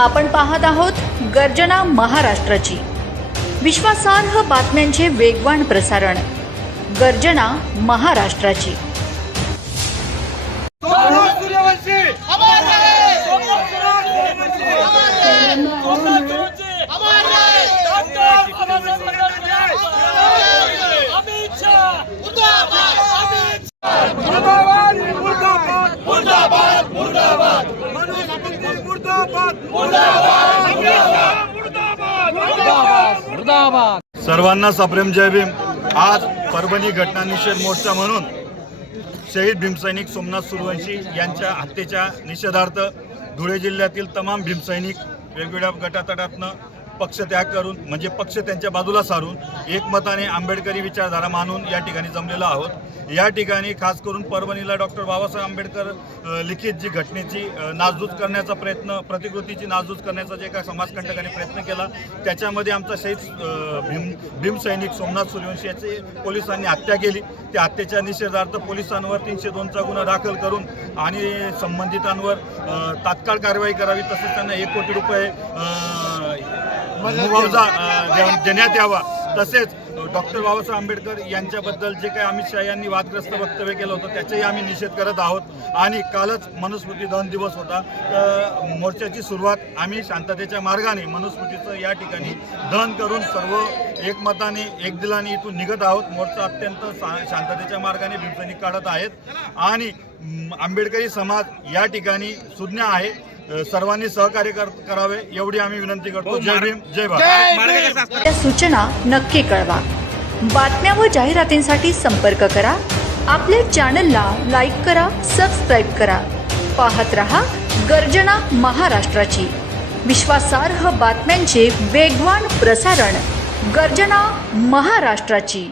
आपण पाहत आहोत गर्जना महाराष्ट्राची. विश्वासार्ह बातम्यांचे वेगवान प्रसारण. गर्जना महाराष्ट्राची सोमनाथ सूर्यवंशी अमर रहे सोमनाथ सूर्यवंशी अमर रहे सोमनाथ सूर्यवंशी अमर रहे डॉक्टर बाबासाहेब आंबेडकर अमित शाह मुर्दाबाद अमित शाह मुर्दाबाद मुर्दाबाद मुर्दाबाद मुर्दाबाद मुर्दाबाद मुर्दाबाद मुर्दाबाद सर्वांना सप्रेम जय भीम. आज परभणी घटना निषेध मोर्चा म्हणून शहीद भीमसैनिक सोमनाथ सुरवंशी यांच्या हत्येच्या निषेधार्थ धुळे जिल्ह्यातील तमाम भीमसैनिक वेगवेगळ्या गटातटातनं पक्षत्याग करून म्हणजे पक्ष त्यांच्या बाजूला सारून एकमताने आंबेडकरी विचारधारा मानून या ठिकाणी जमलेलो आहोत. या ठिकाणी खास करून परभणीला डॉक्टर बाबासाहेब आंबेडकर लिखित जी घटनेची अ, नासधूस करण्याचा प्रयत्न प्रतिकृतीची नासधूस करण्याचा जे काय समाजकंटकाने प्रयत्न केला त्याच्यामध्ये आमचा शहीद भीम भीमसैनिक सोमनाथ सूर्यवंशी याची पोलिसांनी हत्या केली. त्या हत्येच्या निषेधार्थ पोलिसांवर तीनशे दोनचा गुन्हा दाखल करून आणि संबंधितांवर तात्काळ कारवाई करावी तसेच त्यांना एक कोटी रुपये मुआवजा देण्यात यावा. तसेच डॉक्टर बाबासाहेब आंबेडकर यांच्याबद्दल जे काही अमित शहा यांनी वादग्रस्त वक्तव्य केलं होतं त्याचाही आम्ही निषेध करत आहोत. आणि कालच मनुस्मृती दहन दिवस होता. तर मोर्चाची सुरुवात आम्ही शांततेच्या मार्गाने मनुस्मृतीचं या ठिकाणी दहन करून सर्व एकमताने एकदिलाने इथून निघत आहोत. मोर्चा अत्यंत शांततेच्या मार्गाने भीमसैनिक काढत आहेत. आणि आंबेडकरी समाज या ठिकाणी सुज्ञ आहे. सर्वांनी सहकार्य कर करावे एवढी आम्ही विनंती करतो. जय भीम जय भारत. त्या सूचना नक्की कळवा. बातम्या व जाहिरातींसाठी संपर्क करा. आपल्या चॅनलला लाईक करा सबस्क्राईब करा. पाहत रहा गर्जना महाराष्ट्राची. विश्वासार्ह बातम्यांचे वेगवान प्रसारण गर्जना महाराष्ट्राची.